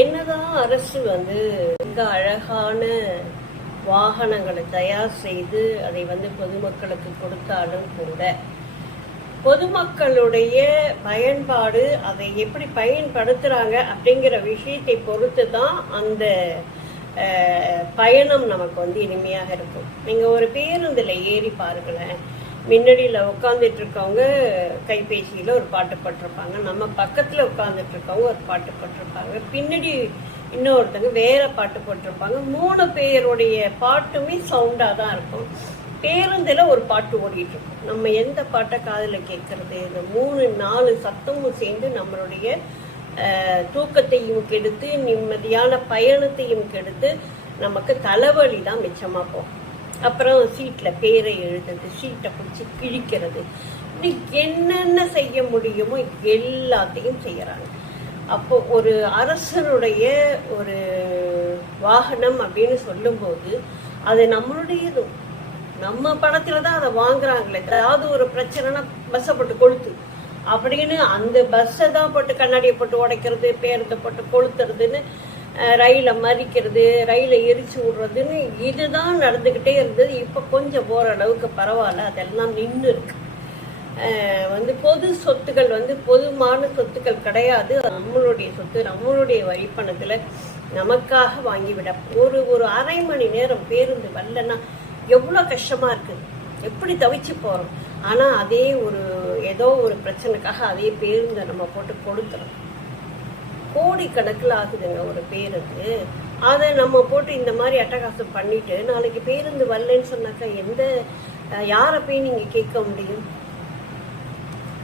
என்னதான் அரசு மிக அழகான வாகனங்களை தயார் செய்து அதை பொதுமக்களுக்கு கொடுத்தாலும் கூட பொதுமக்களுடைய பயன்பாடு அதை எப்படி பயன்படுத்துறாங்க அப்படிங்கிற விஷயத்தை பொறுத்து தான் அந்த பயணம் நமக்கு இனிமையாக இருக்கும். நீங்க ஒரு பேருந்துல ஏறி பாருங்களேன், முன்னாடியில் உட்காந்துட்டு இருக்கவங்க கைபேசியில் ஒரு பாட்டு போட்டிருப்பாங்க, நம்ம பக்கத்தில் உட்காந்துட்டு இருக்கவங்க ஒரு பாட்டு போட்டிருப்பாங்க, பின்னாடி இன்னொருத்தங்க வேற பாட்டு போட்டிருப்பாங்க. 3 பேருடைய பாட்டுமே சவுண்டாக தான் இருக்கும். பேருந்தில் ஒரு பாட்டு ஓடிட்டு இருக்கும். நம்ம எந்த பாட்டை காதில் கேட்கறது? இந்த 3-4 சத்தமும் சேர்ந்து நம்மளுடைய தூக்கத்தையும் கெடுத்து நிம்மதியான பயணத்தையும் கெடுத்து நமக்கு தலைவலி தான் மிச்சமாக போகும். அப்புறம் சீட்டில் பேரை எழுதுறது, சீட்டை பிடிச்சி கிழிக்கிறது, இப்படி என்னென்ன செய்ய முடியுமோ எல்லாத்தையும் செய்யறாங்க. அப்போ ஒரு அரசனுடைய ஒரு வாகனம் அப்படின்னு சொல்லும்போது அது நம்மளுடையதும், நம்ம பணத்துல தான் அதை வாங்குறாங்களே. ஏதாவது ஒரு பிரச்சனைனா பஸ்ஸை போட்டு கொளுத்து அப்படின்னு அந்த பஸ்ஸை தான் போட்டு கண்ணாடியை போட்டு உடைக்கிறது, பேருந்தை போட்டு கொளுத்துறதுன்னு, ரயில மறிக்கிறது, ரயிலை எரிச்சு விடுறதுன்னு இதுதான் நடந்துகிட்டே இருந்தது. இப்ப கொஞ்சம் போற அளவுக்கு பரவாயில்ல, அதெல்லாம் நின்று இருக்கு. பொது சொத்துக்கள் பொதுமான சொத்துக்கள் கிடையாது, நம்மளுடைய சொத்து, நம்மளுடைய வரிப்பணத்துல நமக்காக வாங்கிவிட. ஒரு அரை மணி நேரம் பேருந்து வரலன்னா எவ்வளவு கஷ்டமா இருக்கு, எப்படி தவிச்சு போறோம். ஆனா அதே ஏதோ ஒரு பிரச்சனைக்காக அதே பேருந்தை நம்ம போட்டு கொடுத்துறோம். கோடிக்கணக்கில் ஆகுதுங்க ஒரு பேருந்து. அதை நம்ம போட்டு இந்த மாதிரி அட்டகாசம் பண்ணிட்டு நாளைக்கு பேருந்து வரலன்னு சொன்னாக்கா யாரை போய் நீங்க கேட்க முடியும்?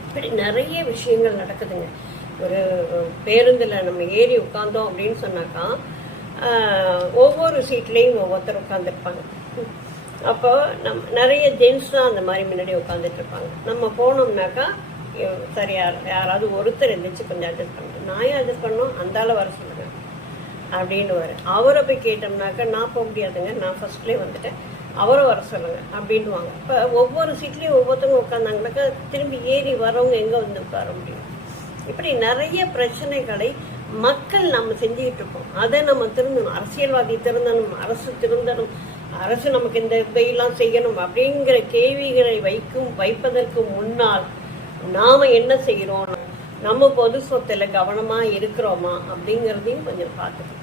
இப்படி நிறைய விஷயங்கள் நடக்குதுங்க. ஒரு பேருந்துல நம்ம ஏறி உட்கார்ந்தோம் அப்படின்னு சொன்னாக்கா ஒவ்வொரு சீட்லேயும் ஒவ்வொருத்தர் உட்காந்துருப்பாங்க. அப்போ நிறைய ஜென்ஸ் தான் அந்த மாதிரி முன்னாடி உட்காந்துட்டு இருப்பாங்க. நம்ம போனோம்னாக்கா சரி யாராவது ஒருத்தர் இருந்துச்சு கொஞ்சம் அட்ஜஸ்ட் பண்ணுறேன், நான் ஏன் அட்ஜஸ்ட் பண்ணோம், அந்தால வர சொல்லுங்க அப்படின்னு அவரை போய் கேட்டோம்னாக்கா நான் போக முடியாதுங்க, நான் ஃபர்ஸ்ட்லேயே வந்துட்டேன், அவரை வர சொல்லுங்க அப்படின்வாங்க. இப்போ ஒவ்வொரு சீட்லேயும் ஒவ்வொருத்தவங்க உட்காந்தாங்கனாக்கா திரும்பி ஏறி வரவங்க எங்கே உட்கார முடியும்? இப்படி நிறைய பிரச்சனைகளை மக்கள் நம்ம செஞ்சுக்கிட்டு இருக்கோம். அதை நம்ம திருந்தணும், அரசியல்வாதி திருந்தணும், அரசு திருந்தணும், அரசு நமக்கு இந்த இதையெல்லாம் செய்யணும் அப்படிங்கிற கேள்விகளை வைப்பதற்கு முன்னால் நாம என்ன செய்யறோம், நம்ம பொது சொத்துல கவனமா இருக்கிறோமா அப்படிங்கிறதையும் கொஞ்சம் பார்த்துக்கணும்.